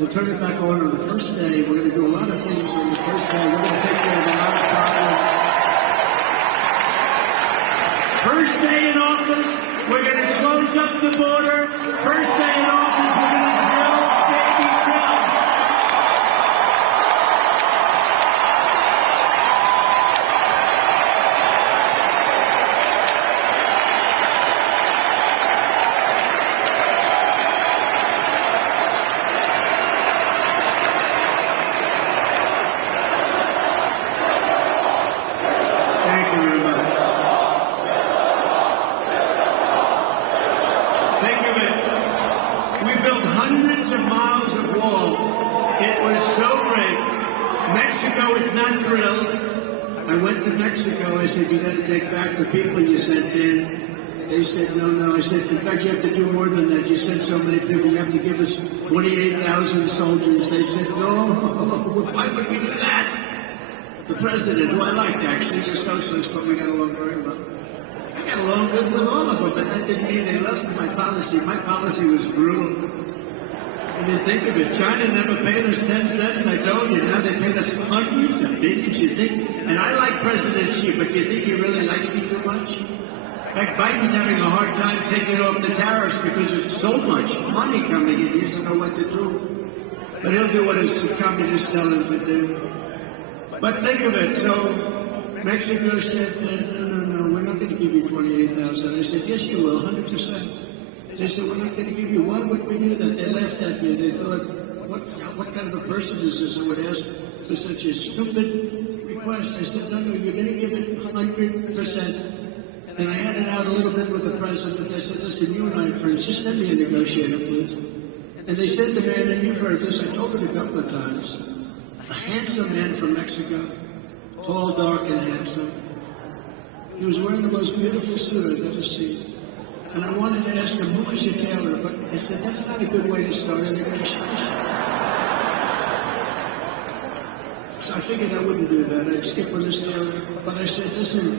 we'll turn it back on the first day. We're going to do a lot of things on the first day. We're going to take care of a lot of problems. First day in office, we're going to close up the border. First day in office, we're going to drill, baby, drill. Thank you very much. Think of it. We built hundreds of miles of wall. It was so great. Mexico is not thrilled. I went to Mexico. I said, you got to take back the people you sent in. They said, no. I said, in fact, you have to do more than that. You sent so many people. You have to give us 28,000 soldiers. They said, no. Why would we do that? The president, who I liked actually, he's a socialist, but we got along very well. I got along good with all of them, but that didn't mean they loved my policy. My policy was brutal. I mean, think of it. China never paid us 10 cents, I told you. Now they paid us hundreds of billions, you think? And I like President Xi, but do you think he really likes me too much? In fact, Biden's having a hard time taking off the tariffs because it's so much money coming in. He doesn't know what to do. But he'll do what his communists tell him to do. But think of it. So Mexico said, no, we're not going to give you 28,000. I said, yes, you will, 100%. They said, we're not going to give you. Why would we do that? They laughed at me. They thought, what kind of a person is this who would ask for such a stupid request? I said, no, you're going to give it 100%. And I had it out a little bit with the president. I said, listen, you and I are friends. Just send me a negotiator, please. And they said to me, and you've heard this, I told it a couple of times, a handsome man from Mexico, tall, dark, and handsome. He was wearing the most beautiful suit I've ever seen. And I wanted to ask him, who is your tailor? But I said, that's not a good way to start a negotiation. So I figured I wouldn't do that. I'd skip on this tailor. But I said, listen,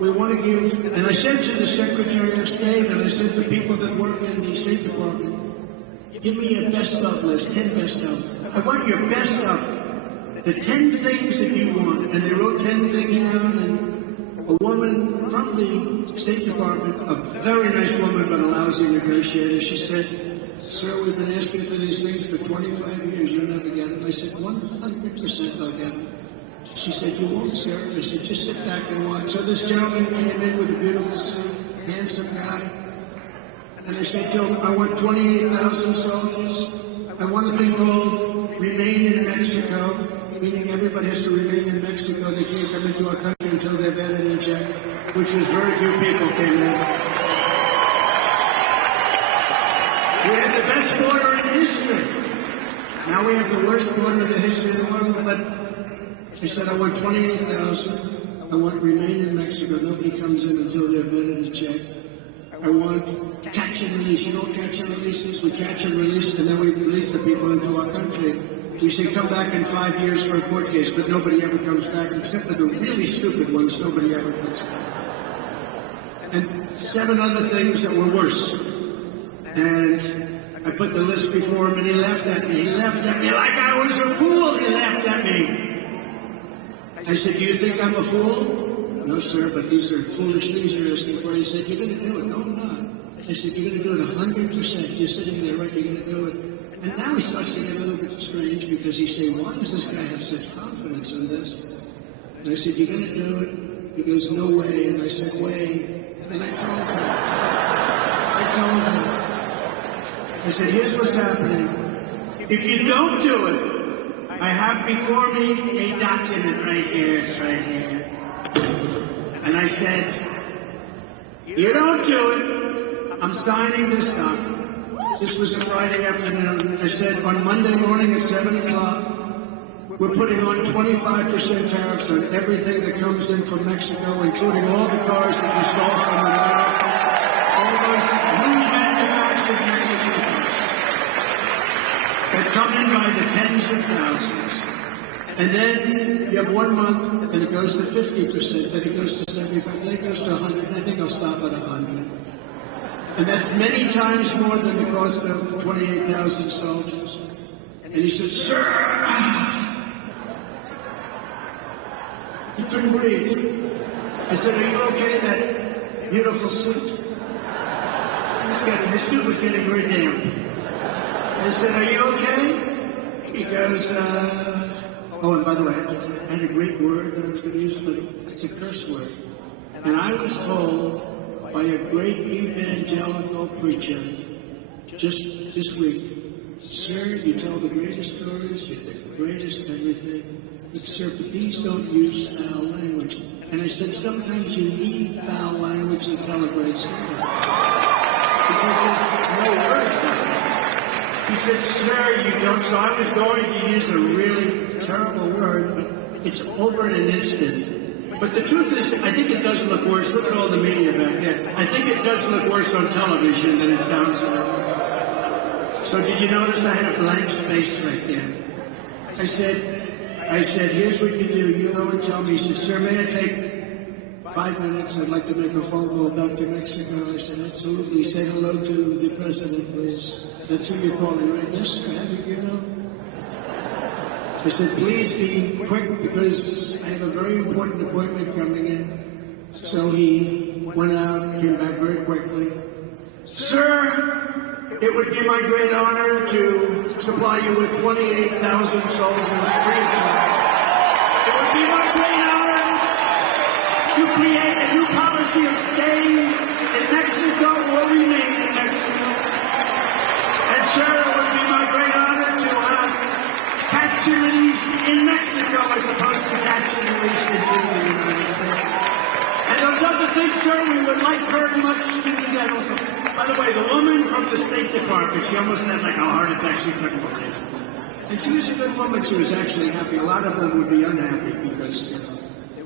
we want to give, and I said to the Secretary of State, and I said to people that work in the State Department, give me your best of list, 10 best of. I want your best of. The 10 things that you want. And they wrote 10 things down, and a woman from the State Department, a very nice woman but a lousy negotiator, she said, sir, we've been asking for these things for 25 years. You'll never get them. I said, 100% I'll get them. She said, you won't, sir. I said, just sit back and watch. So this gentleman came in with a beautiful suit, handsome guy. And I said, Joe, I want 28,000 soldiers. I want a thing called Remain in Mexico, meaning everybody has to remain in Mexico. They can't come into our country until they're vetted and checked, which was very few people came in. We had the best border in history. Now we have the worst border in the history of the world, but she said, I want 28,000. I want Remain in Mexico. Nobody comes in until they're vetted and checked. I want catch and release. You know what catch and release is? We catch and release, and then we release the people into our country. We say come back in 5 years for a court case, but nobody ever comes back, except for the really stupid ones. Nobody ever comes back. And 7 other things that were worse. And I put the list before him, and he laughed at me. He laughed at me like I was a fool. He laughed at me. I said, do you think I'm a fool? No, sir, but these are foolish things you're asking for. He said, you're going to do it. No, I'm not. I said, you're going to do it 100%. You're sitting there, right? You're going to do it. And now he starts to get a little bit strange because he's saying, why does this guy have such confidence in this? And I said, you're going to do it? He goes, no way. And I said, way. And I told him. I said, here's what's happening. If you don't do it, I have before me a document right here. It's right here. And I said, you don't do it, I'm signing this document. This was a Friday afternoon. I said, on Monday morning at 7 o'clock, we're putting on 25% tariffs on everything that comes in from Mexico, including all the cars that we stole from America, all those new manufactured Mexican cars that come in by the tens of thousands. And then you have 1 month, and it goes to 50%, then it goes to 75%, then it goes to 100%, and I think I'll stop at 100%. And that's many times more than the cost of 28,000 soldiers. And And he said, sir, he couldn't breathe. I said, are you okay, that beautiful suit? His suit was getting very damp. I said, are you okay? He goes, oh, and by the way, I had a great word that I was going to use, but it's a curse word. And I was told by a great evangelical preacher just this week, sir, you tell the greatest stories, you're the greatest everything, but sir, please don't use foul language. And I said, sometimes you need foul language to tell a great story. Because there's no words left. He said, sir, you don't. So I was going to use a really terrible word, but it's over in an instant. But the truth is, I think it does look worse. Look at all the media back there. I think it does look worse on television than it sounds like. So did you notice I had a blank space right there? I said, here's what you do. You go and tell me. He said, sir, may I take 5 minutes? I'd like to make a phone call back to Mexico. I said, absolutely. Say hello to the president, please. That's who you're calling, right? Yes, sir. How did you know? I said, please be quick because I have a very important appointment coming in. So he went out, came back very quickly. Sir, it would be my great honor to supply you with 28,000 souls in the streets. It would be my great honor to create a new policy of staying in Mexico or remain in Mexico. And sir, it would be my great honor to have catch and release in Mexico as opposed to catch and release in the United States. And those other things, sir, we would like very much to do that also. By the way, the woman from the State Department, she almost had like a heart attack. She couldn't believe it. And she was a good woman. She was actually happy. A lot of them would be unhappy because,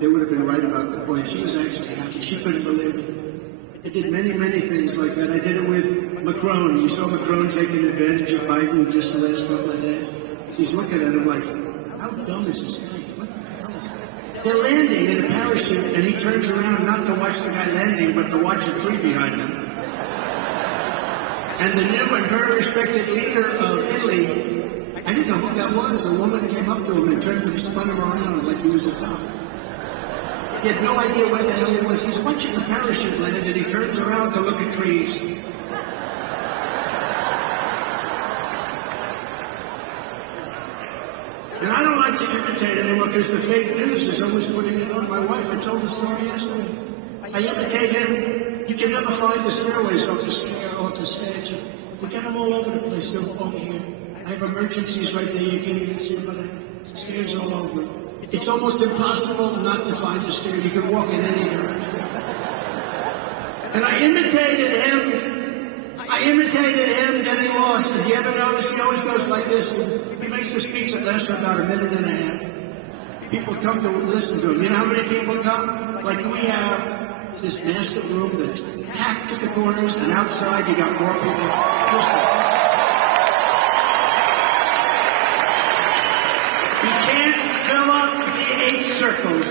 they would have been right about the point. She was actually happy. She couldn't believe it. I did many, many things like that. I did it with Macron. You saw Macron taking advantage of Biden just the last couple of days. She's looking at him like, how dumb is this guy? What the hell is that? They're landing in a parachute, and he turns around not to watch the guy landing, but to watch a tree behind him. And the new and very respected leader of Italy, I didn't know who that was. A woman came up to him and turned and spun him around like he was a top. He had no idea where the hell he was. He's watching a parachute land, and he turns around to look at trees. And I don't like to imitate anyone because the fake news is always putting it on. My wife, I told the story yesterday. I imitate him. You can never find the stairways off the stage. We got them all over the place. They're all over here. I have emergencies right there. You can't even see them, but I have stairs all over. It's almost impossible not to find the stair. You can walk in any direction. And I imitated him getting lost. And you ever notice he always goes like this? He makes a speech that lasts for about a minute and a half. People come to listen to him. You know how many people come? Like we have this massive room that's packed to the corners, and outside you got more people. You can't fill up the 8 circles.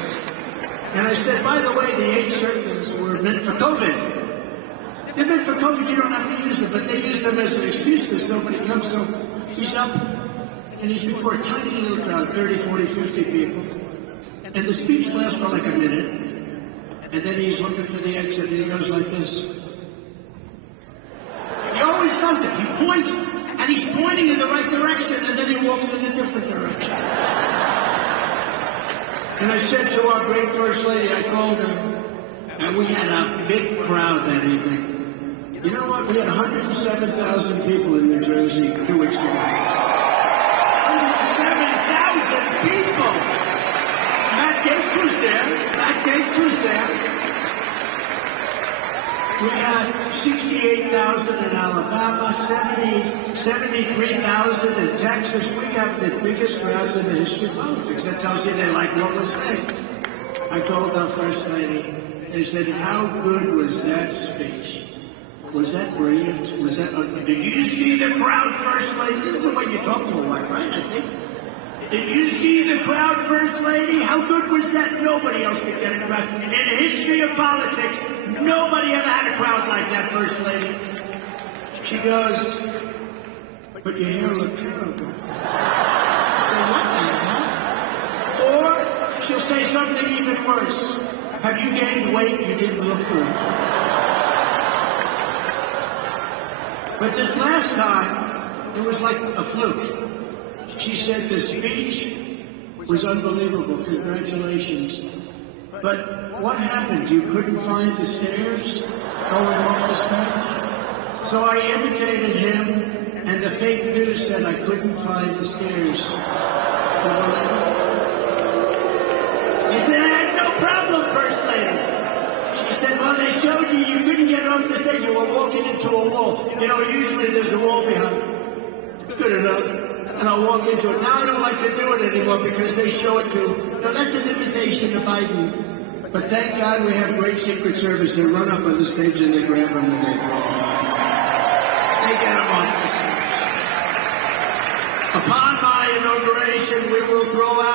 And I said, by the way, the 8 circles were meant for COVID. They're meant for COVID. You don't have to use them, but they use them as an excuse because nobody comes. So he's up, and he's before a tiny little crowd, 30, 40, 50 people. And the speech lasts for like a minute. And then he's looking for the exit, and he goes like this. He always does it. He points, and he's pointing in the right direction, and then he walks in a different direction. And I said to our great First Lady, I called her, and we had a big crowd that evening. You know what? We had 107,000 people in New Jersey 2 weeks ago. 107,000 people! Matt Gaetz was there. We had 68,000 in Alabama, 73,000 in Texas. We have the biggest crowds in the history of politics. That tells you they like what we're saying. I called our First Lady. They said, how good was that speech? Was that brilliant? Did you see the crowd, First Lady? This is the way you talk to a wife, right? I think. Did you see the crowd, First Lady? How good was that? Nobody else could get a crowd. In the history of politics, nobody ever had a crowd like that, First Lady. She goes, but your hair looked terrible. even worse. Have you gained weight? You didn't look good. But this last time, it was like a fluke. She said the speech was unbelievable. Congratulations. But what happened? You couldn't find the stairs going off the stage? So I imitated him, and the fake news said I couldn't find the stairs. You believe it? He said, I had no problem, First Lady. She said, well, they showed you, you couldn't get off the stage. You were walking into a wall. You know, usually there's a wall behind. It's good enough. And I'll walk into it. Now I don't like to do it anymore because they show it to, no, that's an invitation to Biden. But thank God we have great Secret Service. They run up on the stage and they grab them and they throw them off. They get them off the stage.